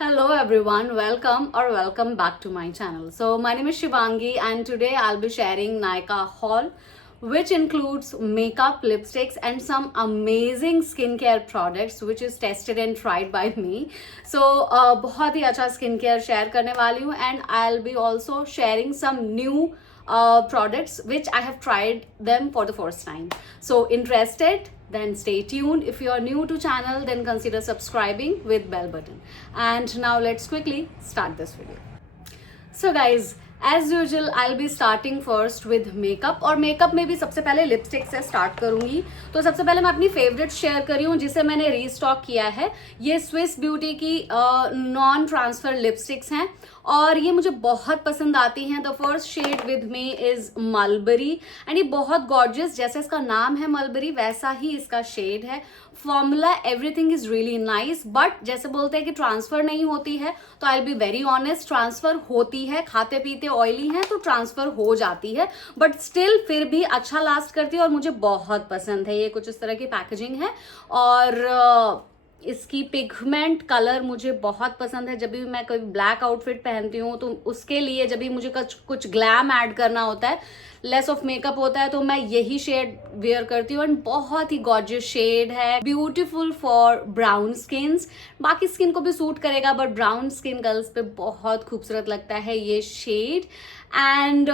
Hello everyone, welcome or welcome back to my channel. So my name is Shivangi and today I'll be sharing Nykaa haul which includes makeup, lipsticks and some amazing skincare products which is tested and tried by me. So बहुत ही अच्छा skincare share करने वाली हूँ and I'll be also sharing some new products which I have tried them for the first time. So interested? Then stay tuned. If you are new to channel, then consider subscribing with bell button. And now let's quickly start this video. So guys, as usual I be starting first with makeup और makeup में भी सबसे पहले lipstick से start करूंगी. तो सबसे पहले मैं अपनी फेवरेट शेयर करी हूँ जिसे मैंने रीस्टॉक किया है. ये स्विस ब्यूटी की नॉन ट्रांसफर लिपस्टिक्स हैं और ये मुझे बहुत पसंद आती हैं. The first shade with me is mulberry and ये बहुत गॉर्जियस, जैसे इसका नाम है मलबरी वैसा ही इसका शेड है. Formula everything is really nice, but जैसे बोलते हैं कि ट्रांसफर नहीं होती है, तो आई बी वेरी ऑनेस्ट, ट्रांसफर होती है. खाते पीते ऑयली है तो ट्रांसफर हो जाती है, बट स्टिल फिर भी अच्छा लास्ट करती है और मुझे बहुत पसंद है. ये कुछ इस तरह की पैकेजिंग है और इसकी पिगमेंट कलर मुझे बहुत पसंद है. जब भी मैं कोई ब्लैक आउटफिट पहनती हूँ तो उसके लिए जब भी मुझे कुछ ग्लैम ऐड करना होता है, लेस ऑफ मेकअप होता है, तो मैं यही शेड वेयर करती हूँ. एंड बहुत ही गॉर्जियस शेड है, ब्यूटीफुल फॉर ब्राउन स्किन्स. बाकी स्किन को भी सूट करेगा बट ब्राउन स्किन गर्ल्स पे बहुत खूबसूरत लगता है ये शेड. एंड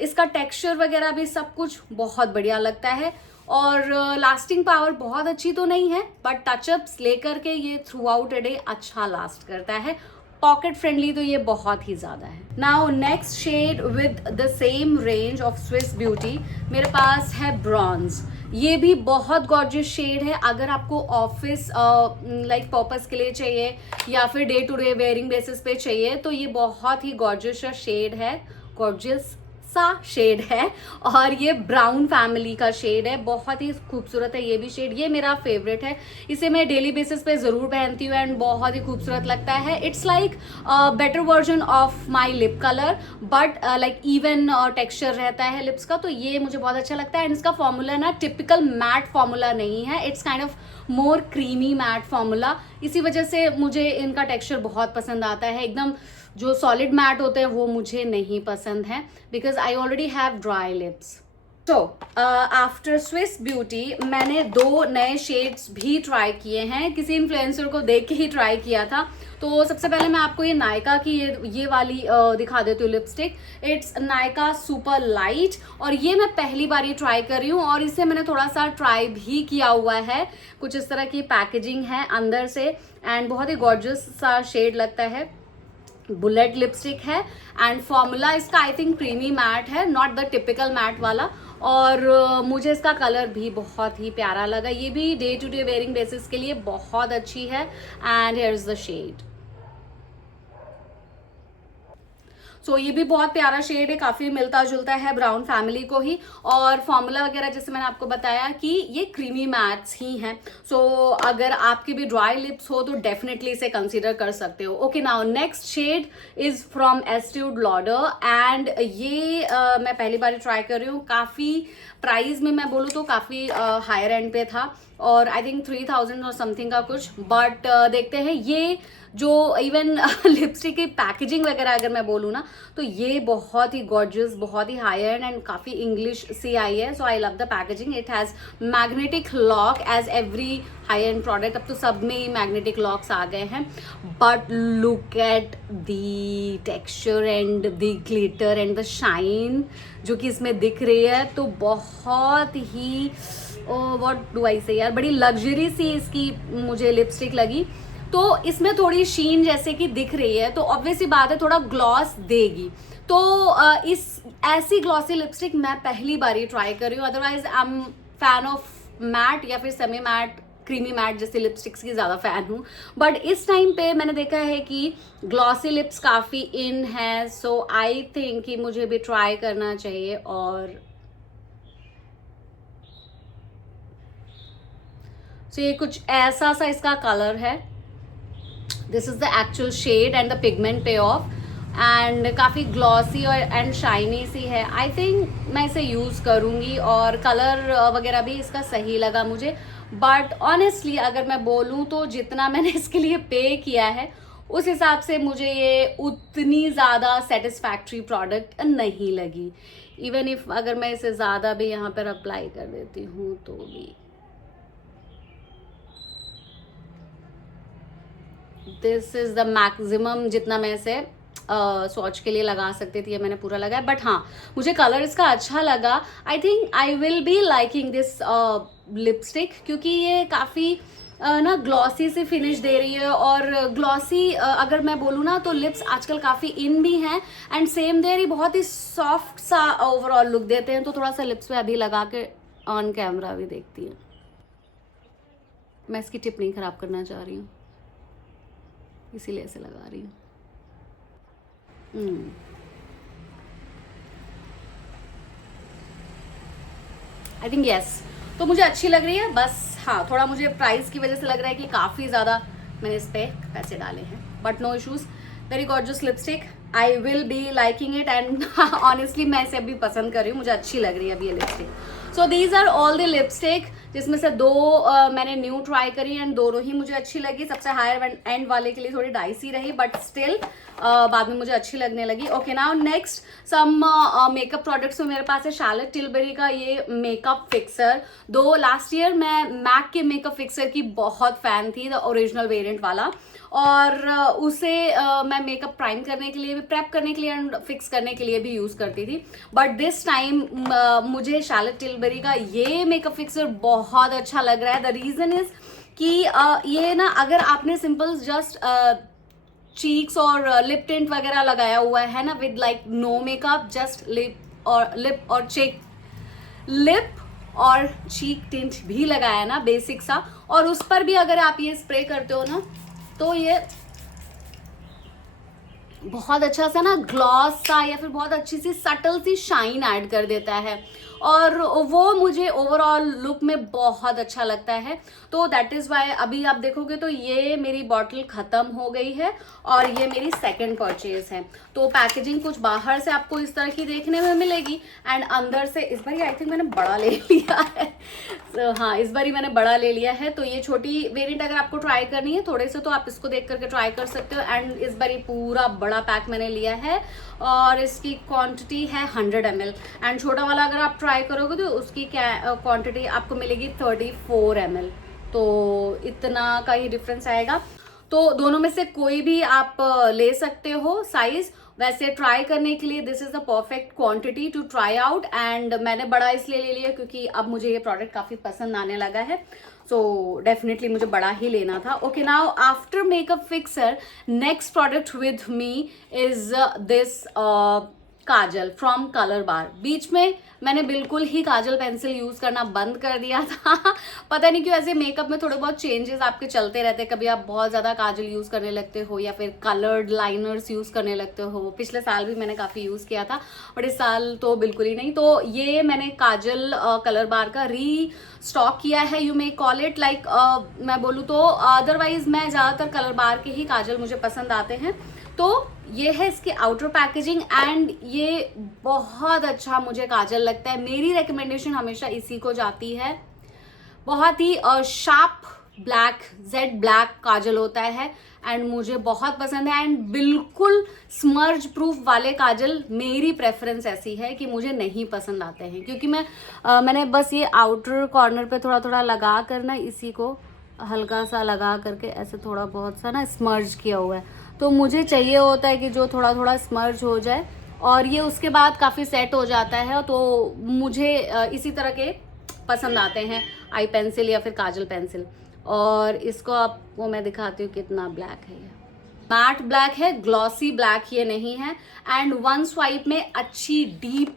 इसका टेक्सचर वगैरह भी सब कुछ बहुत बढ़िया लगता है और लास्टिंग पावर बहुत अच्छी तो नहीं है बट टचअप्स लेकर के ये थ्रू आउट अ डे अच्छा लास्ट करता है. पॉकेट फ्रेंडली तो ये बहुत ही ज्यादा है. Now next shade with the same range of Swiss beauty मेरे पास है ब्रॉन्ज. ये भी बहुत गॉर्जियस शेड है. अगर आपको ऑफिस लाइक पर्पस के लिए चाहिए या फिर day to day wearing basis पे चाहिए तो ये बहुत ही गॉर्जियस शेड है, गॉर्जियस सा शेड है. और ये ब्राउन फैमिली का शेड है, बहुत ही खूबसूरत है ये भी शेड. ये मेरा फेवरेट है, इसे मैं डेली बेसिस पे जरूर पहनती हूँ एंड बहुत ही खूबसूरत लगता है. It's like better version of my lip colour but like even texture रहता है लिप्स का, तो ये मुझे बहुत अच्छा लगता है. एंड इसका फॉर्मूला ना टिपिकल मैट फॉर्मूला नहीं है, it's kind of more creamy mat formula. इसी वजह से मुझे इनका टेक्सचर बहुत पसंद आता है. एकदम जो सॉलिड मैट होते हैं वो मुझे नहीं पसंद है because I already have dry lips. तो आफ्टर स्विस ब्यूटी मैंने 2 नए शेड्स भी ट्राई किए हैं. किसी इन्फ्लुएंसर को देख के ही ट्राई किया था. तो सबसे पहले मैं आपको ये नायका की ये वाली दिखा देती हूँ lipstick. It's Nykaa super light और ये मैं पहली बार ही ट्राई कर रही हूँ और इसे मैंने थोड़ा सा ट्राई भी किया हुआ है. कुछ इस तरह की पैकेजिंग है अंदर से एंड बहुत ही गॉर्जियस सा शेड लगता है. बुलेट लिपस्टिक है एंड फॉर्मूला इसका आई थिंक क्रीमी मैट है, नॉट द टिपिकल मैट वाला. और मुझे इसका कलर भी बहुत ही प्यारा लगा. ये भी day to day wearing basis के लिए बहुत अच्छी है. And here is the shade. So ये भी बहुत प्यारा शेड है, काफी मिलता जुलता है ब्राउन फैमिली को ही. और फॉर्मूला वगैरह जैसे मैंने आपको बताया कि ये क्रीमी मैट्स ही हैं. सो अगर आपकी भी ड्राई लिप्स हो तो डेफिनेटली इसे कंसीडर कर सकते हो. Okay, now next shade is from Estee Lauder and ये मैं पहली बार ट्राई कर रही हूँ. काफी प्राइस में मैं बोलूँ तो काफी हायर एंड पे था और आई थिंक 3000 और समथिंग का कुछ. बट देखते हैं ये जो इवन लिपस्टिक की पैकेजिंग वगैरह अगर मैं बोलूँ ना तो ये बहुत ही गॉर्जियस, बहुत ही हाई एंड एंड काफ़ी इंग्लिश सी आई है. So I love the packaging. It has magnetic lock as every high end product. अब तो सब में ही मैग्नेटिक लॉक्स आ गए हैं. But look at the texture and the glitter and the shine जो कि इसमें दिख रही है, तो बहुत ही व्हाट डू आई से यार, बड़ी लग्जरी सी इसकी मुझे लिपस्टिक लगी. तो इसमें थोड़ी शीन जैसे कि दिख रही है तो ऑब्वियसली बात है थोड़ा ग्लॉस देगी. तो इस ऐसी ग्लॉसी लिपस्टिक मैं पहली बार ही ट्राई कर रही हूँ. Otherwise I am fan of matte या फिर सेमी मैट, क्रीमी मैट जैसे लिपस्टिक्स की ज़्यादा फैन हूँ. बट इस टाइम पे मैंने देखा है कि ग्लॉसी लिप्स काफ़ी इन है. सो आई थिंक कि मुझे भी ट्राई करना चाहिए. और so ये कुछ ऐसा सा इसका कलर है. This is the actual shade and the pigment pay off and काफ़ी ग्लॉसी और एंड शाइनी सी है. आई थिंक मैं इसे यूज़ करूँगी और कलर वगैरह भी इसका सही लगा मुझे. बट ऑनेस्टली अगर मैं बोलूँ तो जितना मैंने इसके लिए पे किया है उस हिसाब से मुझे ये उतनी ज़्यादा सेटिस्फैक्ट्री प्रोडक्ट नहीं लगी। इवन इफ अगर मैं इसे ज़्यादा भी यहाँ पर अप्लाई कर देती हूँ तो भी दिस इज़ द मैक्सिमम जितना मैं इसे स्वॉच के लिए लगा सकती थी, ये मैंने पूरा लगाया। बट हाँ, मुझे कलर इसका अच्छा लगा। आई think I will be liking this lipstick, क्योंकि ये काफ़ी ना ग्लॉसी सी फिनिश दे रही है। और ग्लॉसी अगर मैं बोलूँ ना तो लिप्स आजकल काफ़ी इन भी हैं एंड सेम देर ही बहुत ही सॉफ्ट सा ओवरऑल लुक देते हैं। तो थोड़ा सा लिप्स पे अभी लगा के ऑन कैमरा भी देखती हूँ। मैं इसकी टिप नहीं ख़राब करना चाह रही हूँ, इसीलिए ऐसे लगा रही हूँ। आई थिंक यस, तो मुझे अच्छी लग रही है। बस हाँ, थोड़ा मुझे प्राइस की वजह से लग रहा है कि काफ़ी ज़्यादा मैंने इस पे पैसे डाले हैं। But no issues, very gorgeous lipstick, I will be liking it and honestly मैं इसे अभी पसंद कर रही हूँ, मुझे अच्छी लग रही है अभी ये lipstick. So these are all the lipstick, जिसमें से दो मैंने न्यू ट्राई करी एंड दोनों ही मुझे अच्छी लगी। सबसे हायर एंड वाले के लिए थोड़ी डाइसी रही, बट स्टिल बाद में मुझे अच्छी लगने लगी। Okay, now next some makeup products में मेरे पास है शार्लेट तिलबरी का ये मेकअप फिक्सर। दो लास्ट ईयर मैं मैक के मेकअप फिक्सर की बहुत फैन थी, द ओरिजिनल वेरिएंट वाला, और उसे मैं मेकअप प्राइम करने के लिए भी, प्रेप करने के लिए एंड फिक्स करने के लिए भी यूज़ करती थी। बट दिस टाइम मुझे शार्लेट तिलबरी का ये मेकअप फिक्सर बहुत अच्छा लग रहा है। द रीज़न इज़ कि ये ना, अगर आपने सिंपल जस्ट चीक्स और लिप टिंट वगैरह लगाया हुआ है ना, with like no makeup, just lip और चीक टिंट भी लगाया ना बेसिक सा, और उस पर भी अगर आप ये स्प्रे करते हो ना तो ये बहुत अच्छा सा ना ग्लॉस सा या फिर बहुत अच्छी सी सटल सी शाइन ऐड कर देता है, और वो मुझे ओवरऑल लुक में बहुत अच्छा लगता है। तो दैट इज़ वाई अभी आप देखोगे तो ये मेरी बॉटल ख़त्म हो गई है और ये मेरी सेकंड परचेज है। तो पैकेजिंग कुछ बाहर से आपको इस तरह की देखने में मिलेगी एंड अंदर से इस बार आई थिंक मैंने बड़ा ले लिया है। तो हाँ, इस बार मैंने बड़ा ले लिया है। तो ये छोटी वेरिएंट अगर आपको ट्राई करनी है थोड़े से, तो आप इसको देख करके ट्राई कर सकते हो। एंड इस बार पूरा बड़ा पैक मैंने लिया है और इसकी क्वांटिटी है 100 ml। एंड छोटा वाला अगर आप ट्राई करोगे तो उसकी क्वांटिटी आपको मिलेगी 34 ml। तो इतना का ही डिफरेंस आएगा। तो दोनों में से कोई भी आप ले सकते हो साइज। वैसे ट्राई करने के लिए this is the perfect quantity to try out, and मैंने बड़ा इसलिए ले लिया क्योंकि अब मुझे ये प्रोडक्ट काफ़ी पसंद आने लगा है। सो डेफिनेटली मुझे बड़ा ही लेना था। Okay, now after makeup fixer, next product with me is this kajal from colour bar. बीच में मैंने बिल्कुल ही काजल पेंसिल यूज़ करना बंद कर दिया था। पता नहीं क्यों, ऐसे मेकअप में थोड़े बहुत चेंजेस आपके चलते रहते हैं। कभी आप बहुत ज़्यादा काजल यूज़ करने लगते हो या फिर कलर्ड लाइनर्स यूज़ करने लगते हो। पिछले साल भी मैंने काफ़ी यूज़ किया था, बट इस साल तो बिल्कुल ही नहीं। तो ये मैंने काजल कलर बार का री स्टॉक किया है, you may call it like, मैं बोलूँ तो अदरवाइज मैं ज़्यादातर कलर बार के ही काजल मुझे पसंद आते हैं। तो ये है इसकी आउटर पैकेजिंग एंड ये बहुत अच्छा मुझे काजल लगता है। मेरी रिकमेंडेशन हमेशा इसी को जाती है। बहुत ही शार्प ब्लैक, जेड ब्लैक काजल होता है एंड मुझे बहुत पसंद है। एंड बिल्कुल स्मर्ज प्रूफ वाले काजल मेरी प्रेफरेंस ऐसी है कि मुझे नहीं पसंद आते हैं, क्योंकि मैंने बस ये आउटर कॉर्नर पे थोड़ा थोड़ा लगा कर ना, इसी को हल्का सा लगा करके ऐसे थोड़ा बहुत सा ना स्मर्ज किया हुआ है। तो मुझे चाहिए होता है कि जो थोड़ा थोड़ा स्मर्ज हो जाए और ये उसके बाद काफ़ी सेट हो जाता है। तो मुझे इसी तरह के पसंद आते हैं, आई पेंसिल या फिर काजल पेंसिल। और इसको आपको मैं दिखाती हूँ कितना ब्लैक है। ये मैट ब्लैक है, ग्लॉसी ब्लैक ये नहीं है। एंड वन स्वाइप में अच्छी डीप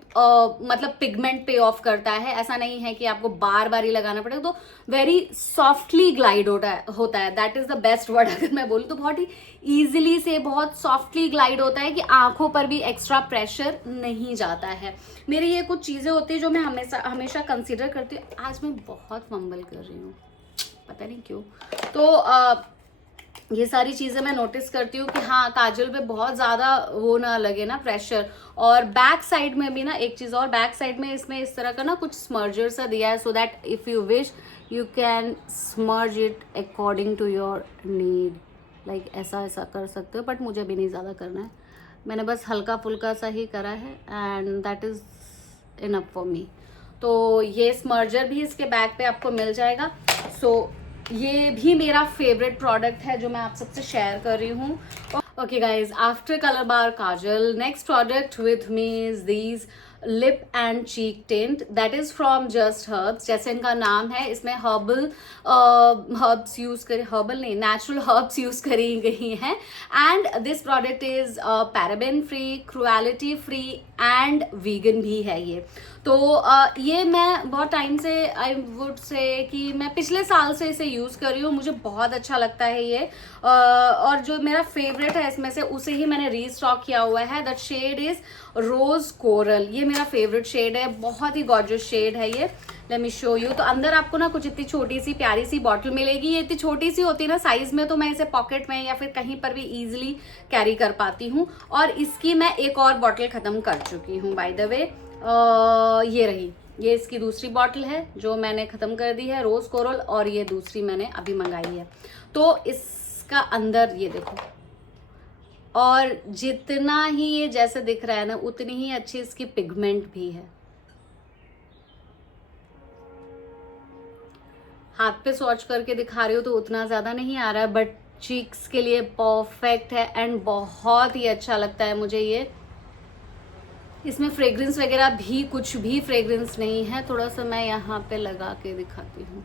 मतलब पिगमेंट पे ऑफ करता है। ऐसा नहीं है कि आपको बार बार ही लगाना पड़ेगा। तो वेरी सॉफ्टली ग्लाइड होता है, that is the best word अगर मैं बोलूँ तो। बहुत ही ईजिली से बहुत सॉफ्टली ग्लाइड होता है कि आंखों पर भी एक्स्ट्रा प्रेशर नहीं जाता है। मेरी ये कुछ चीज़ें होती है जो मैं हमेशा कंसिडर करती हूँ। आज मैं बहुत फंबल कर रही हूँ, पता नहीं क्यों। तो ये सारी चीज़ें मैं नोटिस करती हूँ कि हाँ, काजल पे बहुत ज़्यादा वो ना लगे ना प्रेशर। और बैक साइड में भी ना एक चीज़ और, बैक साइड में इसमें इस तरह का ना कुछ स्मर्जर सा दिया है, so that if you wish you can smudge it according to your need. Like ऐसा ऐसा कर सकते हो, बट मुझे भी नहीं ज़्यादा करना है, मैंने बस हल्का फुल्का सा ही करा है and that is enough for me. तो ये स्मर्जर भी इसके बैग पे आपको मिल जाएगा। सो ये भी मेरा फेवरेट प्रोडक्ट है जो मैं आप सबसे शेयर कर रही हूँ। Okay guys, after colour bar Kajal, next product with me is these lip and cheek tint that is from just herbs. जैसे इनका नाम है, इसमें हर्ब्स यूज करे, हर्बल नहीं, नेचुरल हर्ब्स यूज करी गई हैं। And this product is paraben free, cruelty free and vegan भी है ये। तो ये मैं बहुत टाइम से, आई वुड से कि मैं पिछले साल से इसे यूज़ कर रही हूँ, मुझे बहुत अच्छा लगता है ये। और जो मेरा फेवरेट है इसमें से, उसे ही मैंने रीस्टॉक किया हुआ है। That shade is rose coral, ये मेरा फेवरेट शेड है, बहुत ही गॉर्जियस शेड है ये। Let me show you. तो अंदर आपको ना कुछ इतनी छोटी सी प्यारी सी बॉटल मिलेगी। ये इतनी छोटी सी होती है ना साइज में, तो मैं इसे पॉकेट में या फिर कहीं पर भी इजीली कैरी कर पाती हूँ। और इसकी मैं एक और बॉटल खत्म कर चुकी हूँ बाय द वे। ये रही, ये इसकी दूसरी बॉटल है जो मैंने ख़त्म कर दी है, रोज़ कोरल, और ये दूसरी मैंने अभी मंगाई है। तो इसका अंदर ये देखो, और जितना ही ये जैसे दिख रहा है ना, उतनी ही अच्छी इसकी पिगमेंट भी है। हाथ पे स्वॉच करके दिखा रही हूँ तो उतना ज़्यादा नहीं आ रहा है, बट चीक्स के लिए परफेक्ट है एंड बहुत ही अच्छा लगता है मुझे ये। इसमें फ्रेग्रेंस वगैरह भी कुछ भी फ्रेग्रेंस नहीं है। थोड़ा सा मैं यहाँ पे लगा के दिखाती हूँ।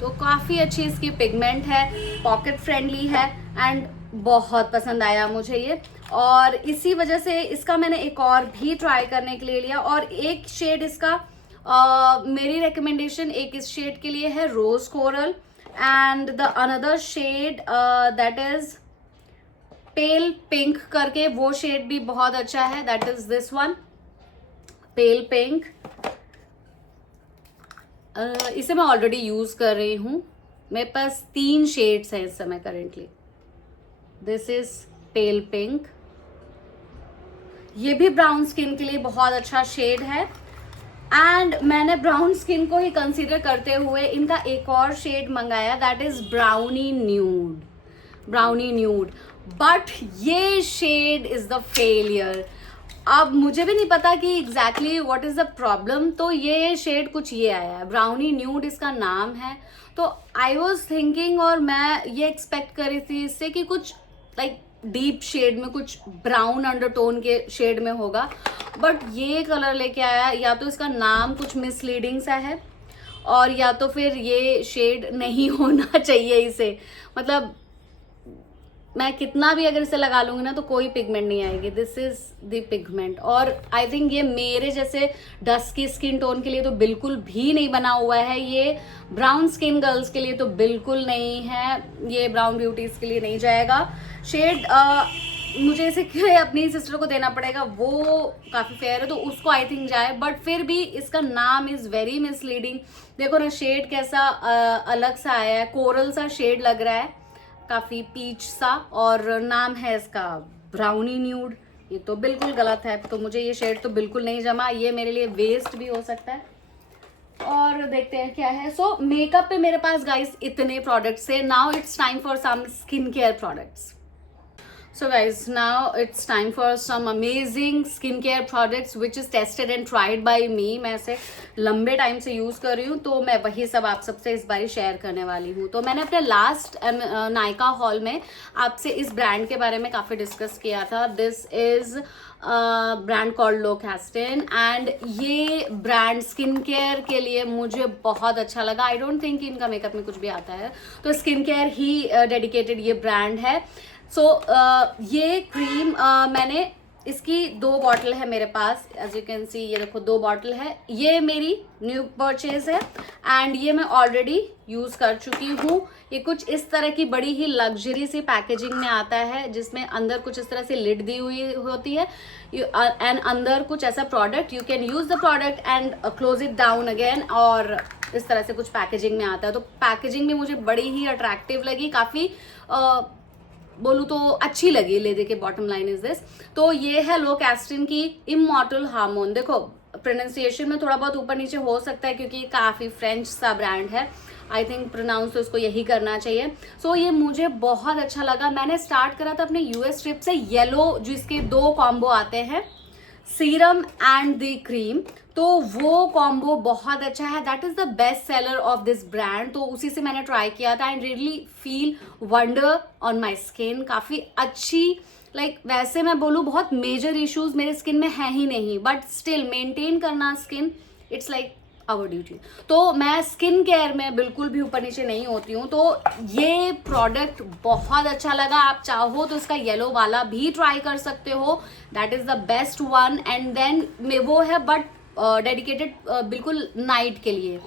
तो काफ़ी अच्छी इसकी पिगमेंट है, पॉकेट फ्रेंडली है एंड बहुत पसंद आया मुझे ये। और इसी वजह से इसका मैंने एक और भी ट्राई करने के लिए लिया। और एक शेड इसका मेरी रिकमेंडेशन एक इस शेड के लिए है, rose coral, and the another shade that is pale pink करके, वो शेड भी बहुत अच्छा है, that is this one, pale pink. इसे मैं ऑलरेडी यूज कर रही हूँ, मेरे पास 3 शेड्स हैं इस समय currently. This is pale pink, ये भी ब्राउन स्किन के लिए बहुत अच्छा शेड है। एंड मैंने ब्राउन स्किन को ही कंसीडर करते हुए इनका एक और शेड मंगाया, that is brownie nude, brownie nude. But ये शेड इज द फेलियर। अब मुझे भी नहीं पता कि exactly what is the problem. तो ये शेड कुछ ये आया है, ब्राउनी न्यूड इसका नाम है। तो आई वॉज थिंकिंग, और मैं ये एक्सपेक्ट कर रही थी इससे कि कुछ लाइक डीप शेड में, कुछ ब्राउन अंडरटोन के शेड में होगा, बट ये कलर लेके आया। या तो इसका नाम कुछ मिसलीडिंग सा है, और या तो फिर ये शेड नहीं होना चाहिए इसे। मतलब मैं कितना भी अगर इसे लगा लूंगी ना तो कोई पिगमेंट नहीं आएगी। This is the pigment. और आई थिंक ये मेरे जैसे डस्की स्किन टोन के लिए तो बिल्कुल भी नहीं बना हुआ है। ये ब्राउन स्किन गर्ल्स के लिए तो बिल्कुल नहीं है, ये ब्राउन ब्यूटीज के लिए नहीं जाएगा। शेड मुझे इसे अपनी सिस्टर को देना पड़ेगा, वो काफ़ी फेयर है तो उसको आई थिंक जाए, बट फिर भी इसका नाम इज़ वेरी मिसलीडिंग। देखो ना शेड कैसा अलग सा आया है, कोरल सा शेड लग रहा है, काफ़ी पीच सा, और नाम है इसका ब्राउनी न्यूड। ये तो बिल्कुल गलत है, तो मुझे ये शेड तो बिल्कुल नहीं जमा, ये मेरे लिए वेस्ट भी हो सकता है। और देखते हैं क्या है। सो मेकअप पे मेरे पास गाइस इतने प्रोडक्ट्स है। Now it's time for some skin care products. So guys, now it's time for some amazing skincare products which is tested and tried by me. मैं इसे लंबे टाइम से यूज़ कर रही हूँ, तो मैं वही सब आप सबसे इस बार शेयर करने वाली हूँ। तो मैंने अपने लास्ट नायका हॉल में आपसे इस ब्रांड के बारे में काफ़ी डिस्कस किया था। This is brand called Locastin, and ये ब्रांड स्किन केयर के लिए मुझे बहुत अच्छा लगा। आई डोंट थिंक इनका मेकअप में कुछ भी आता है, तो स्किन केयर ही डेडिकेटेड ये ब्रांड है। सो ये क्रीम मैंने, इसकी 2 बॉटल है मेरे पास, एज यू कैन सी, ये देखो 2 बॉटल है। ये मेरी न्यू परचेज है एंड ये मैं ऑलरेडी यूज़ कर चुकी हूँ। ये कुछ इस तरह की बड़ी ही लग्जरी सी पैकेजिंग में आता है, जिसमें अंदर कुछ इस तरह से लिड दी हुई होती है, एंड अंदर कुछ ऐसा product, you can use the product and close it down again, और इस तरह से कुछ पैकेजिंग में आता है। तो पैकेजिंग भी मुझे बड़ी ही अट्रैक्टिव लगी, काफ़ी बोलूँ तो अच्छी लगी। ले दे के बॉटम लाइन इज दिस। तो ये है लोकेस्टिन की इमॉर्टल हार्मोन। देखो प्रोनाउंसिएशन में थोड़ा बहुत ऊपर नीचे हो सकता है क्योंकि काफ़ी फ्रेंच सा ब्रांड है। आई थिंक प्रोनाउंस तो इसको यही करना चाहिए। सो ये मुझे बहुत अच्छा लगा। मैंने स्टार्ट करा था अपने यूएस ट्रिप से येलो, जिसके 2 कॉम्बो आते हैं, सीरम एंड द क्रीम, तो वो कॉम्बो बहुत अच्छा है। That is the best seller of this brand. तो उसी से मैंने ट्राई किया था and really feel wonder on my skin. काफ़ी अच्छी, वैसे मैं बोलूँ बहुत मेजर इश्यूज मेरे स्किन में है ही नहीं, बट स्टिल मेंटेन करना skin, it's like our duty. तो मैं स्किन केयर में बिल्कुल भी ऊपर नीचे नहीं होती हूँ। तो ये प्रोडक्ट बहुत अच्छा लगा। आप चाहो तो इसका येलो वाला भी ट्राई कर सकते हो, that is the best one. And then वो है बट डेडिकेटेड बिल्कुल नाइट के लिए,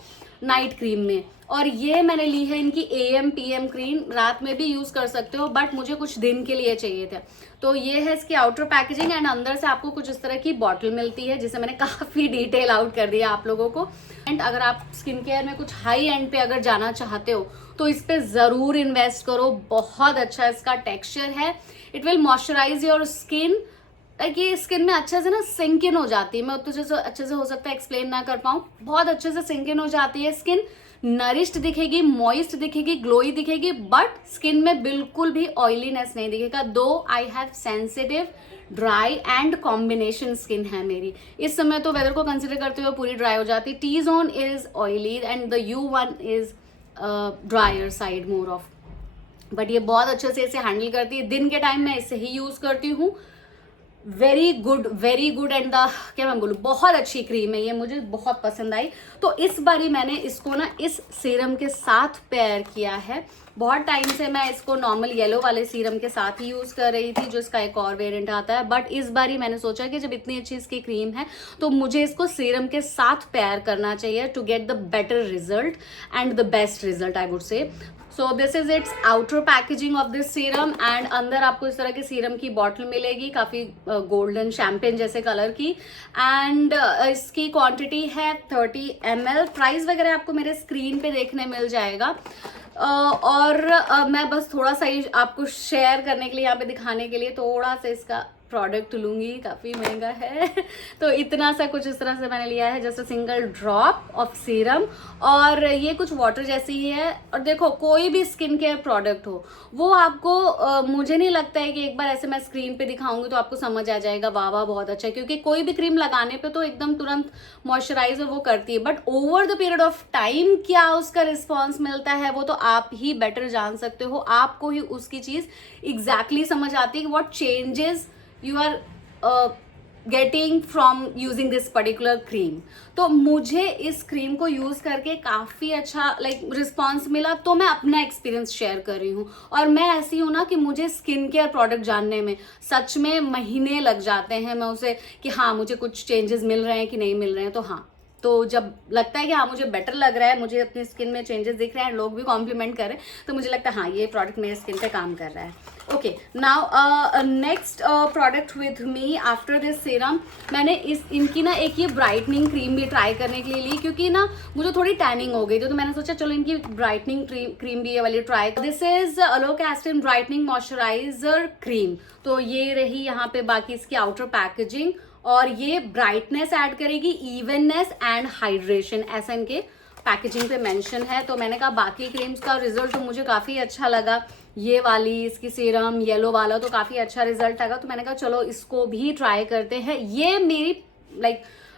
नाइट क्रीम में। और ये मैंने ली है इनकी AM PM क्रीम, रात में भी यूज कर सकते हो, बट मुझे कुछ दिन के लिए चाहिए थे। तो ये है इसकी आउटर पैकेजिंग एंड अंदर से आपको कुछ इस तरह की बॉटल मिलती है, जिसे मैंने काफी डिटेल आउट कर दिया आप लोगों को। एंड अगर आप स्किन केयर में कुछ हाई एंड पे अगर जाना चाहते हो तो इस पे जरूर इन्वेस्ट करो। बहुत अच्छा इसका टेक्सचर है। It will moisturise your skin, ये स्किन में अच्छे से ना सिंक इन हो जाती है। मैं उतना अच्छे से हो सकता है एक्सप्लेन ना कर पाऊँ, बहुत अच्छे से सिंक इन हो जाती है स्किन। नरिश्ड दिखेगी, मॉइस्ट दिखेगी, ग्लोई दिखेगी, बट स्किन में बिल्कुल भी ऑयलीनेस नहीं दिखेगा। दो I have sensitive, dry and combination skin है मेरी। इस समय तो वेदर को कंसिडर करते हुए पूरी ड्राई हो जाती। T zone is oily and the U1 is dryer side more of, but ये बहुत अच्छे से इसे हैंडल करती है। दिन के टाइम मैं इसे ही यूज करती हूँ। वेरी गुड एंड द क्या मैं बोलूँ, बहुत अच्छी क्रीम है ये, मुझे बहुत पसंद आई। तो इस बारी मैंने इसको ना इस सीरम के साथ पेयर किया है। बहुत टाइम से मैं इसको नॉर्मल येलो वाले सीरम के साथ ही यूज कर रही थी, जो इसका एक और वेरिएंट आता है, बट इस बारी मैंने सोचा कि जब इतनी अच्छी इसकी क्रीम है तो मुझे इसको सीरम के साथ पेयर करना चाहिए to get the better result and the best result I would say. So this is its outer packaging of this serum and अंदर आपको इस तरह के सीरम की बॉटल मिलेगी, काफी गोल्डन शैम्पेन जैसे कलर की। एंड इसकी क्वांटिटी है 30 ml। प्राइस वगैरह आपको मेरे स्क्रीन पे देखने मिल जाएगा। और मैं बस थोड़ा सा ही आपको शेयर करने के लिए, यहाँ पे दिखाने के लिए थोड़ा सा इसका प्रोडक्ट लूंगी, काफ़ी महंगा है तो इतना सा कुछ इस तरह से मैंने लिया है, जैसे सिंगल ड्रॉप ऑफ सीरम। और ये कुछ वाटर जैसी ही है। और देखो, कोई भी स्किन केयर प्रोडक्ट हो वो आपको मुझे नहीं लगता है कि एक बार ऐसे मैं स्क्रीन पे दिखाऊंगी तो आपको समझ आ जाएगा वाह वाह बहुत अच्छा है, क्योंकि कोई भी क्रीम लगाने पे तो एकदम तुरंत मॉइस्चराइज वो करती है, but over the period of time क्या उसका रिस्पॉन्स मिलता है वो तो आप ही बेटर जान सकते हो। आपको ही उसकी चीज़ एग्जैक्टली समझ आती है कि what changes you are getting from using this particular cream। तो मुझे इस क्रीम को यूज करके काफी अच्छा रिस्पॉन्स मिला, तो मैं अपना एक्सपीरियंस शेयर कर रही हूँ। और मैं ऐसी हूँ ना कि मुझे स्किन केयर प्रोडक्ट जानने में सच में महीने लग जाते हैं, मैं उसे कि हाँ मुझे कुछ चेंजेस मिल रहे हैं कि नहीं मिल रहे हैं। तो हाँ, तो जब लगता है कि हाँ मुझे बेटर लग रहा है, मुझे अपनी स्किन में चेंजेस दिख रहे हैं, लोग भी कॉम्प्लीमेंट कर रहे हैं, तो मुझे लगता है हाँ ये प्रोडक्ट मेरे स्किन पे काम कर रहा है। Okay, now next product with me after this serum, मैंने इनकी ना एक ये ब्राइटनिंग क्रीम भी ट्राई करने के लिए ली, क्योंकि ना मुझे थोड़ी टैनिंग हो गई थी, तो मैंने सोचा चलो इनकी ब्राइटनिंग क्रीम भी ये वाली try. This is Alocastin brightening moisturiser cream. तो ये रही यहाँ पे बाकी इसकी आउटर पैकेजिंग, और ये ब्राइटनेस ऐड करेगी, इवननेस एंड हाइड्रेशन, ऐसा इनके पैकेजिंग पे मेंशन है। तो मैंने कहा बाकी क्रीम्स का रिजल्ट तो मुझे काफ़ी अच्छा लगा, ये वाली इसकी सीरम येलो वाला तो काफ़ी अच्छा रिजल्ट आएगा, तो मैंने कहा चलो इसको भी ट्राई करते हैं। ये मेरी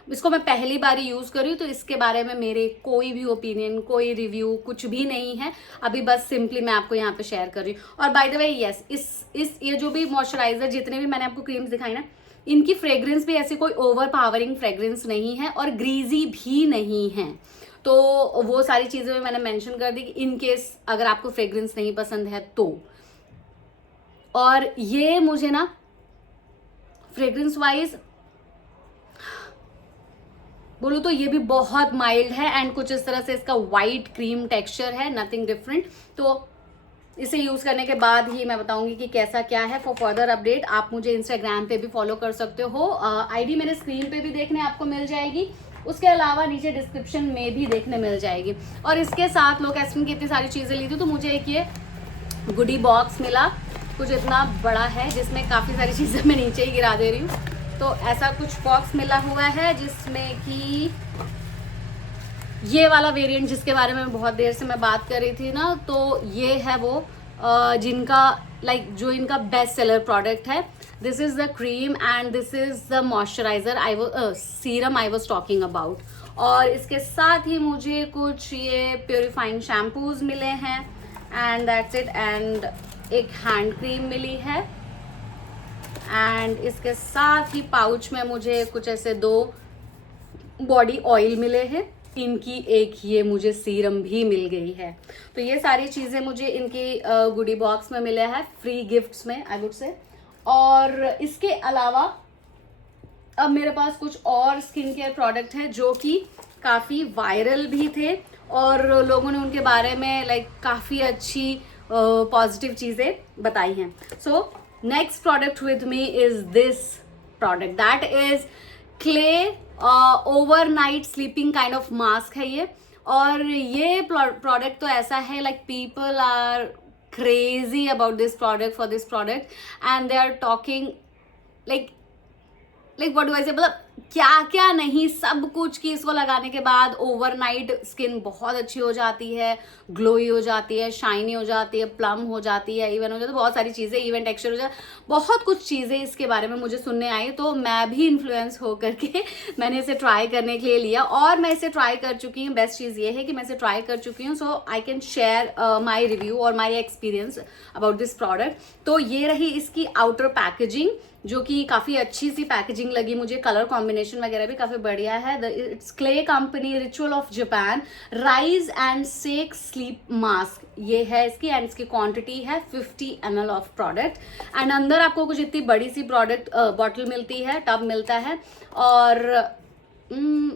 इसको मैं पहली बार ही यूज़ कर रही हूँ, तो इसके बारे में मेरे कोई भी ओपिनियन, कोई रिव्यू कुछ भी नहीं है अभी, बस सिंपली मैं आपको यहाँ पे शेयर कर रही हूँ। और बाय द वे यस, इस ये जो भी मॉइस्चराइजर जितने भी मैंने आपको क्रीम्स दिखाई ना, इनकी फ्रेग्रेंस भी ऐसी कोई ओवर पावरिंग फ्रेग्रेंस नहीं है और ग्रीजी भी नहीं है। तो वो सारी चीज़ें भी मैंने मेंशन कर दी कि इन केस अगर आपको फ्रेग्रेंस नहीं पसंद है तो। और ये मुझे ना फ्रेग्रेंस वाइज बोलूँ तो ये भी बहुत माइल्ड है एंड कुछ इस तरह से इसका वाइट क्रीम टेक्सचर है, नथिंग डिफरेंट। तो इसे यूज़ करने के बाद ही मैं बताऊंगी कि कैसा क्या है। फॉर फर्दर अपडेट आप मुझे इंस्टाग्राम पे भी फॉलो कर सकते हो, आईडी मेरे स्क्रीन पे भी देखने आपको मिल जाएगी, उसके अलावा नीचे डिस्क्रिप्शन में भी देखने मिल जाएगी। और इसके साथ लोकेस्टिन की इतनी सारी चीज़ें ली थी, तो मुझे एक ये गुडी बॉक्स मिला, कुछ इतना बड़ा है, जिसमें काफ़ी सारी चीज़ें मैं नीचे ही गिरा दे रही हूँ। तो ऐसा कुछ बॉक्स मिला हुआ है जिसमें कि ये वाला वेरिएंट जिसके बारे में बहुत देर से मैं बात कर रही थी ना, तो ये है वो जिनका जो इनका बेस्ट सेलर प्रोडक्ट है. This is the cream and this is the moisturiser serum I was talking about. और इसके साथ ही मुझे कुछ ये प्योरीफाइंग शैम्पूज मिले हैं एंड दैट्स इट. एंड एक हैंड क्रीम मिली है एंड इसके साथ ही पाउच में मुझे कुछ ऐसे 2 बॉडी ऑयल मिले हैं. इनकी एक ये मुझे सीरम भी मिल गई है. तो ये सारी चीज़ें मुझे इनकी गुडी बॉक्स में मिले हैं, फ्री गिफ्ट्स में आई वुड से. और इसके अलावा अब मेरे पास कुछ और स्किन केयर प्रोडक्ट हैं जो कि काफ़ी वायरल भी थे और लोगों ने उनके बारे में काफ़ी अच्छी पॉजिटिव चीज़ें बताई हैं. So next product with me is this product that is clay overnight sleeping kind of mask है ये. और ये प्रोडक्ट तो ऐसा है people are crazy about this product for this product and they are talking what do I say, मतलब क्या क्या नहीं सब कुछ कि इसको लगाने के बाद ओवरनाइट स्किन बहुत अच्छी हो जाती है, ग्लोई हो जाती है, शाइनी हो जाती है, प्लम हो जाती है, इवन हो जाती है, बहुत सारी चीज़ें, इवन टेक्सचर हो जाता है, बहुत कुछ चीज़ें इसके बारे में मुझे सुनने आई. तो मैं भी इन्फ्लुएंस हो करके मैंने इसे ट्राई करने के लिए लिया और मैं इसे ट्राई कर चुकी हूँ. बेस्ट चीज़ ये है कि मैं इसे ट्राई कर चुकी हूँ. So I can share my review और my experience about this product. तो ये रही इसकी आउटर पैकेजिंग जो कि काफ़ी अच्छी सी पैकेजिंग लगी मुझे. कलर कॉम्बिनेशन वगैरह भी काफ़ी बढ़िया है. It's clay company ritual of Japan rise and sake sleep mask ये है इसकी एंड इसकी क्वांटिटी है 50 ml ऑफ प्रोडक्ट. एंड अंदर आपको कुछ इतनी बड़ी सी प्रोडक्ट बॉटल मिलती है, टब मिलता है. और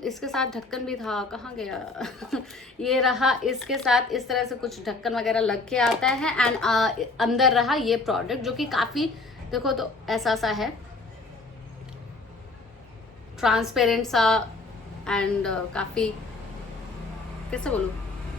इसके साथ ढक्कन भी था, कहाँ गया ये रहा. इसके साथ इस तरह से कुछ ढक्कन वगैरह लग के आता है एंड अंदर रहा ये प्रोडक्ट जो कि काफ़ी, देखो तो ऐसा सा है ट्रांसपेरेंट सा एंड काफ़ी कैसे बोलूँ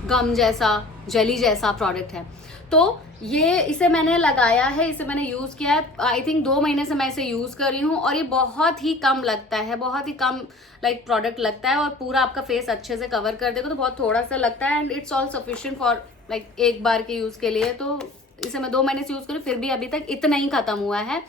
गम जैसा, जेली जैसा प्रोडक्ट है. तो ये इसे मैंने लगाया है, इसे मैंने यूज़ किया है. आई थिंक 2 महीने से मैं इसे यूज़ कर रही हूँ और ये बहुत ही कम लगता है, बहुत ही कम प्रोडक्ट लगता है और पूरा आपका फेस अच्छे से कवर कर देगा. तो बहुत थोड़ा सा लगता है and it's all sufficient for एक बार के यूज़ के लिए. तो इसे मैं 2 महीने से यूज़ करूँ फिर भी अभी तक इतना ही ख़त्म हुआ है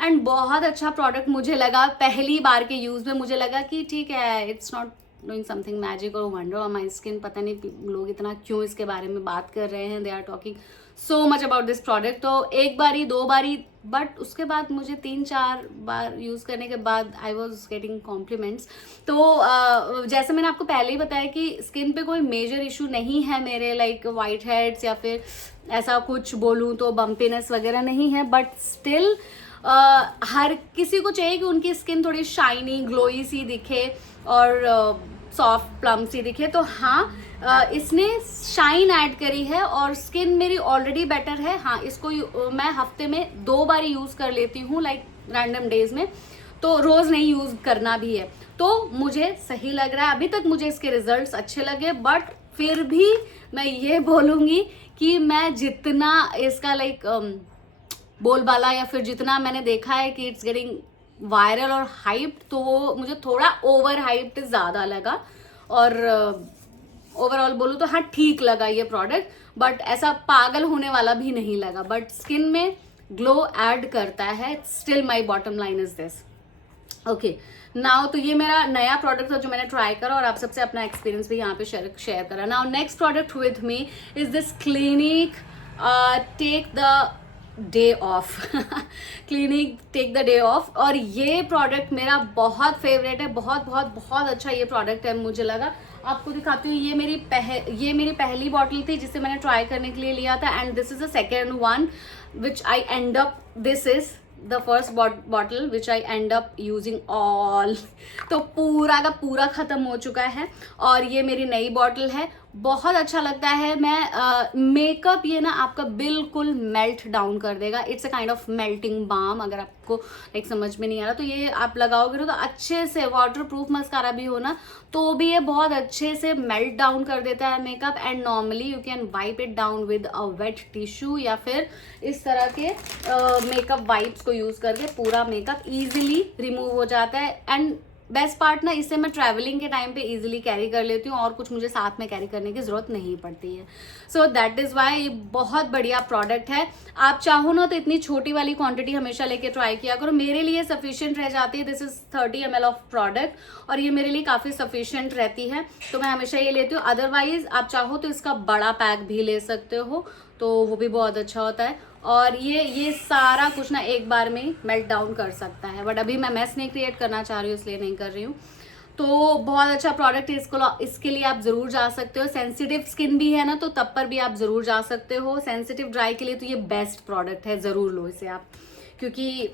एंड बहुत अच्छा प्रोडक्ट मुझे लगा. पहली बार के यूज़ में मुझे लगा कि ठीक है, it's not doing something magic और वंडर ऑन माई स्किन. पता नहीं लोग इतना क्यों इसके बारे में बात कर रहे हैं. They are talking so much about this product. तो एक बारी 2 बारी, बट उसके बाद मुझे 3-4 बार यूज़ करने के बाद आई वॉज गेटिंग कॉम्प्लीमेंट्स. तो जैसे मैंने आपको पहले ही बताया कि स्किन पे कोई मेजर इशू नहीं है मेरे, वाइट हेड्स या फिर ऐसा कुछ बोलूँ तो बम्पीनेस वगैरह नहीं है. बट स्टिल हर किसी को चाहिए कि उनकी स्किन थोड़ी शाइनी ग्लोई सी दिखे और सॉफ्ट प्लम सी दिखे. तो हाँ, इसने शाइन ऐड करी है और स्किन मेरी ऑलरेडी बेटर है. हाँ, इसको मैं हफ्ते में 2 बार यूज़ कर लेती हूँ रैंडम डेज में, तो रोज़ नहीं यूज़ करना भी है. तो मुझे सही लग रहा है, अभी तक मुझे इसके रिजल्ट्स अच्छे लगे. बट फिर भी मैं ये बोलूँगी कि मैं जितना इसका बोलबाला या फिर जितना मैंने देखा है कि इट्स गेटिंग वायरल और हाइप्ड, तो वो मुझे थोड़ा ओवर हाइप्ड ज़्यादा लगा. और ओवरऑल बोलूँ तो हाँ ठीक लगा ये प्रोडक्ट, बट ऐसा पागल होने वाला भी नहीं लगा. बट स्किन में ग्लो ऐड करता है. Still my bottom line is this. Okay now, तो ये मेरा नया प्रोडक्ट था जो मैंने ट्राई करा और आप सबसे अपना एक्सपीरियंस भी यहाँ पे शेयर करा. Now next product with me is this Clinique take the day off Clinique take the day off. और ये प्रोडक्ट मेरा बहुत फेवरेट है, बहुत बहुत बहुत अच्छा ये प्रोडक्ट है मुझे लगा. आपको दिखाती हूँ, ये मेरी पहली बॉटल थी जिसे मैंने ट्राई करने के लिए लिया था and this is the second one which I and up, this is the first bottle which I and up using all. तो पूरा का पूरा ख़त्म हो चुका है और ये मेरी नई बॉटल है. बहुत अच्छा लगता है। मैं मेकअप ये ना आपका बिल्कुल मेल्ट डाउन कर देगा। It's a kind of melting balm. अगर आपको एक समझ में नहीं आ रहा तो ये आप लगाओगे ना तो अच्छे से, वाटर प्रूफ मस्कारा भी हो ना तो भी ये बहुत अच्छे से मेल्ट डाउन कर देता है makeup. And normally you can wipe it down with a wet tissue या फिर इस तरह के मेकअप वाइप्स को यूज करके पूरा मेकअप इजीली रिमूव हो जाता है। एंड बेस्ट पार्ट ना, इससे मैं ट्रैवलिंग के टाइम पे इजीली कैरी कर लेती हूँ और कुछ मुझे साथ में कैरी करने की जरूरत नहीं पड़ती है। सो दैट इज वाई ये बहुत बढ़िया प्रोडक्ट है। आप चाहो ना तो इतनी छोटी वाली क्वांटिटी हमेशा लेके ट्राई किया करो, मेरे लिए सफिशिएंट रह जाती है। This is 30 ml of product और ये मेरे लिए काफी सफिशिएंट रहती है, तो मैं हमेशा ये लेती हूँ। अदरवाइज आप चाहो तो इसका बड़ा पैक भी ले सकते हो, तो वो भी बहुत अच्छा होता है। और ये सारा कुछ ना एक बार में मेल्ट डाउन कर सकता है, बट अभी मैं मेस नहीं क्रिएट करना चाह रही हूँ इसलिए नहीं कर रही हूँ। तो बहुत अच्छा प्रोडक्ट है, इसके लिए आप जरूर जा सकते हो। सेंसिटिव स्किन भी है ना तो तब पर भी आप जरूर जा सकते हो। सेंसिटिव ड्राई के लिए तो ये बेस्ट प्रोडक्ट है, जरूर लो इसे आप, क्योंकि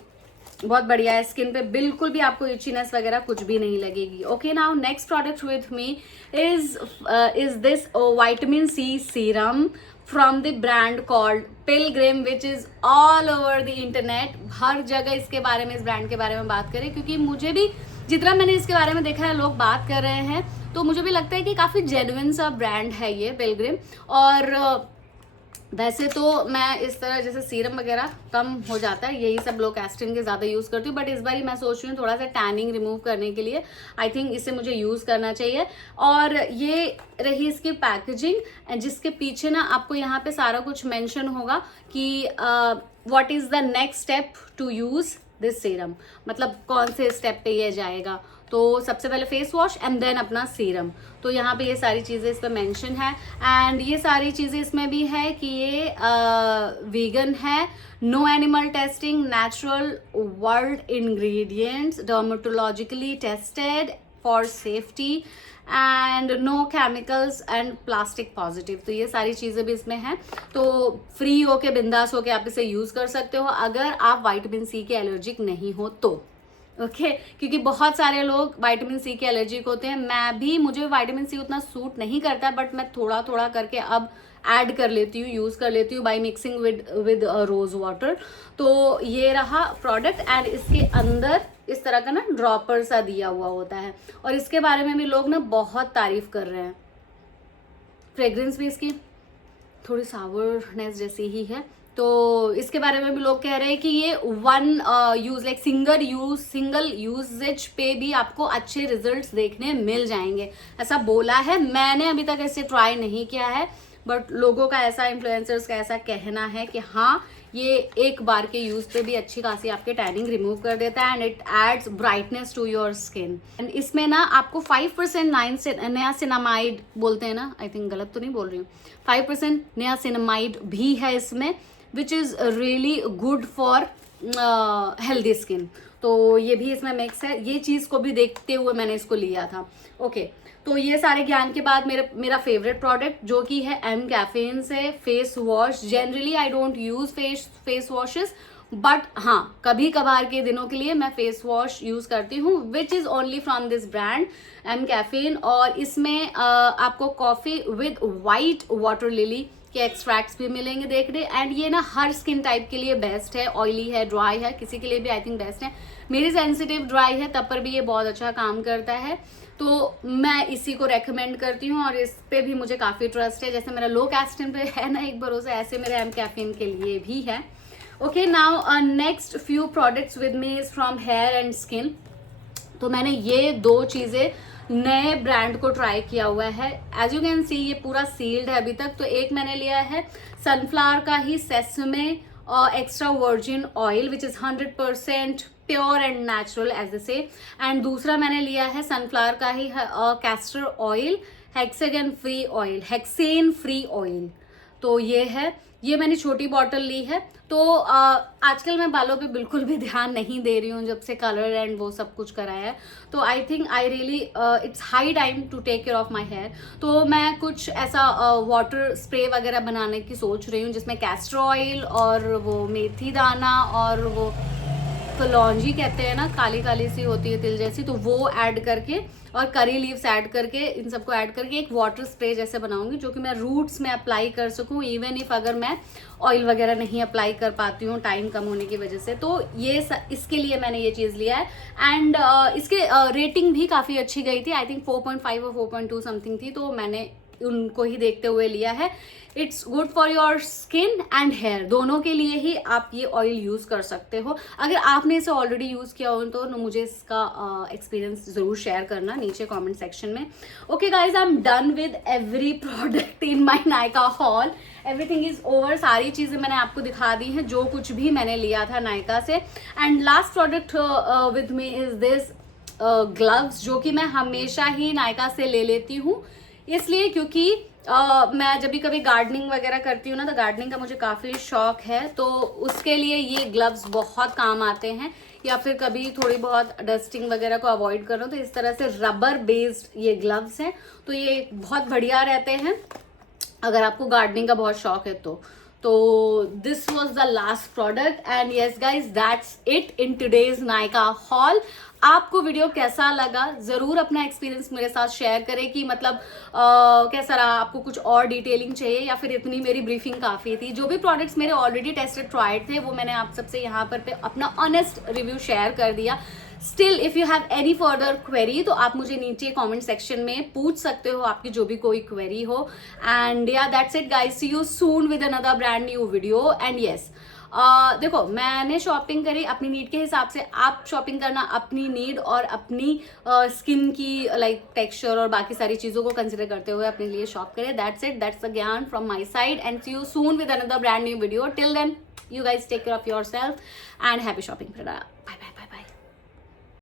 बहुत बढ़िया है। स्किन पे बिल्कुल भी आपको इचीनेस वगैरह कुछ भी नहीं लगेगी। Okay, now next product with me is this vitamin C serum from the brand called Pilgrim, which is all over the internet. हर जगह इसके बारे में, इस ब्रांड के बारे में बात करें, क्योंकि मुझे भी जितना मैंने इसके बारे में देखा है लोग बात कर रहे हैं, तो मुझे भी लगता है कि काफी जेन्युइन सा ब्रांड है ये पिलग्रिम। और वैसे तो मैं इस तरह जैसे सीरम वगैरह कम हो जाता है, यही सब लोग कैस्टिन के ज़्यादा यूज़ करती हूँ, बट इस बार मैं सोच रही हूँ थोड़ा सा टैनिंग रिमूव करने के लिए आई थिंक इसे मुझे यूज़ करना चाहिए। और ये रही इसकी पैकेजिंग, जिसके पीछे ना आपको यहाँ पे सारा कुछ मेंशन होगा कि what is the next step to use this serum, मतलब कौन से स्टेप पे ये जाएगा। तो सबसे पहले फेस वॉश एंड देन अपना सीरम, तो यहाँ पे ये सारी चीज़ें इस पर मेंशन है। एंड ये सारी चीज़ें इसमें भी है कि ये वीगन है, no animal testing, natural world ingredients, dermatologically tested for safety and no chemicals and plastic positive. तो ये सारी चीज़ें भी इसमें हैं, तो फ्री होके बिंदास होके आप इसे यूज़ कर सकते हो अगर आप विटामिन सी के एलर्जिक नहीं हो तो। ओके क्योंकि बहुत सारे लोग विटामिन सी के एलर्जिक होते हैं। मैं भी, मुझे विटामिन सी उतना सूट नहीं करता, बट मैं थोड़ा थोड़ा करके अब ऐड कर लेती हूँ, यूज़ कर लेती हूँ by mixing with rose water. तो ये रहा प्रोडक्ट एंड इसके अंदर इस तरह का ना ड्रॉपर सा दिया हुआ होता है, और इसके बारे में भी लोग ना बहुत तारीफ कर रहे हैं। फ्रेग्रेंस भी इसकी थोड़ी सावरनेस जैसी ही है, तो इसके बारे में भी लोग कह रहे हैं कि ये one use like single usages पे भी आपको अच्छे रिजल्ट्स देखने मिल जाएंगे, ऐसा बोला है। मैंने अभी तक ऐसे ट्राई नहीं किया है, बट लोगों का ऐसा, इन्फ्लुएंसर्स का ऐसा कहना है कि हाँ ये एक बार के यूज पे भी अच्छी खासी आपके टैनिंग रिमूव कर देता है and it adds brightness to your skin. And इसमें ना आपको 5% नियासिनामाइड बोलते हैं ना, आई थिंक गलत तो नहीं बोल रही हूँ, 5% नियासिनामाइड भी है इसमें, which is really good for healthy skin. तो ये भी इसमें मिक्स है, ये चीज़ को भी देखते हुए मैंने इसको लिया था। ओके तो ये सारे ज्ञान के बाद मेरा फेवरेट प्रोडक्ट जो कि है एम कैफेन से face wash. Generally I don't use face washes, but हाँ कभी कभार के दिनों के लिए मैं फेस वॉश यूज करती हूँ, which is only from this brand M caffeine. और इसमें आपको coffee with white water lily के एक्सट्रैक्ट्स भी मिलेंगे देखने। एंड ये ना हर स्किन टाइप के लिए बेस्ट है, ऑयली है, ड्राई है, किसी के लिए भी आई थिंक बेस्ट है। मेरी सेंसिटिव ड्राई है तब पर भी ये बहुत अच्छा काम करता है, तो मैं इसी को रेकमेंड करती हूँ और इस पे भी मुझे काफ़ी ट्रस्ट है। जैसे मेरा लो कैस्टिन पे है ना एक भरोसा, ऐसे मेरे एम कैफीन के लिए भी है। Okay now next few products with me is from here and skin. तो मैंने ये दो चीज़ें नए ब्रांड को ट्राई किया हुआ है। एज यू कैन सी ये पूरा सील्ड है अभी तक। तो एक मैंने लिया है सनफ्लावर का ही sesame extra virgin oil which is 100% pure and natural as they say. And दूसरा मैंने लिया है सनफ्लावर का ही castor oil hexane free oil. तो ये है, ये मैंने छोटी बॉटल ली है। तो आजकल मैं बालों पे बिल्कुल भी ध्यान नहीं दे रही हूँ जब से कलर एंड वो सब कुछ कराया है। तो I think I really it's high time to take care of my hair. तो मैं कुछ ऐसा वाटर स्प्रे वगैरह बनाने की सोच रही हूँ जिसमें कैस्टर ऑयल और वो मेथी दाना और वो कलौंजी कहते हैं ना, काली काली सी होती है तिल जैसी, तो वो ऐड करके और करी लीव्स ऐड करके, इन सबको ऐड करके एक वाटर स्प्रे जैसे बनाऊंगी जो कि मैं रूट्स में अप्लाई कर सकूं, इवन इफ अगर मैं ऑयल वगैरह नहीं अप्लाई कर पाती हूँ टाइम कम होने की वजह से। तो ये इसके लिए मैंने ये चीज़ लिया है। एंड इसके रेटिंग भी काफ़ी अच्छी गई थी, आई थिंक 4.5 और 4.2 समथिंग थी, तो मैंने उनको ही देखते हुए लिया है। It's good for your skin and hair, दोनों के लिए ही आप ये ऑयल यूज़ कर सकते हो। अगर आपने इसे ऑलरेडी यूज़ किया हो तो मुझे इसका एक्सपीरियंस ज़रूर शेयर करना नीचे कमेंट सेक्शन में। Okay guys, I am done with every product in my Nykaa hall. Everything is over, सारी चीज़ें मैंने आपको दिखा दी हैं जो कुछ भी मैंने लिया था नायका से। And last product with me is this gloves, जो कि मैं हमेशा ही नायका से ले लेती हूँ, इसलिए क्योंकि मैं जब भी कभी गार्डनिंग वगैरह करती हूँ ना, तो गार्डनिंग का मुझे काफ़ी शौक है, तो उसके लिए ये ग्लव्स बहुत काम आते हैं। या फिर कभी थोड़ी बहुत डस्टिंग वगैरह को अवॉइड करो तो इस तरह से रबर बेस्ड ये ग्लव्स हैं, तो ये बहुत बढ़िया रहते हैं अगर आपको गार्डनिंग का बहुत शौक है तो this was the last product. And yes guys, that's it in today's Nykaa hall. आपको वीडियो कैसा लगा ज़रूर अपना एक्सपीरियंस मेरे साथ शेयर करें कि मतलब कैसा रहा, आपको कुछ और डिटेलिंग चाहिए या फिर इतनी मेरी ब्रीफिंग काफ़ी थी। जो भी प्रोडक्ट्स मेरे ऑलरेडी टेस्टेड ट्राइड थे वो मैंने आप सबसे यहाँ पर पे अपना ऑनेस्ट रिव्यू शेयर कर दिया। Still if you have any further query तो आप मुझे नीचे कमेंट सेक्शन में पूछ सकते हो, आपकी जो भी कोई क्वेरी हो। एंड या that's it guys, see you soon with another brand new video. And yes, देखो मैंने शॉपिंग करी अपनी नीड के हिसाब से, आप शॉपिंग करना अपनी नीड और अपनी स्किन की लाइक टेक्सचर और बाकी सारी चीज़ों को कंसिडर करते हुए अपने लिए शॉप करें। That's it, that's the gyan from my side. And see you soon with another brand new video. Till then, you guys take care of yourself and happy shopping. Bye bye.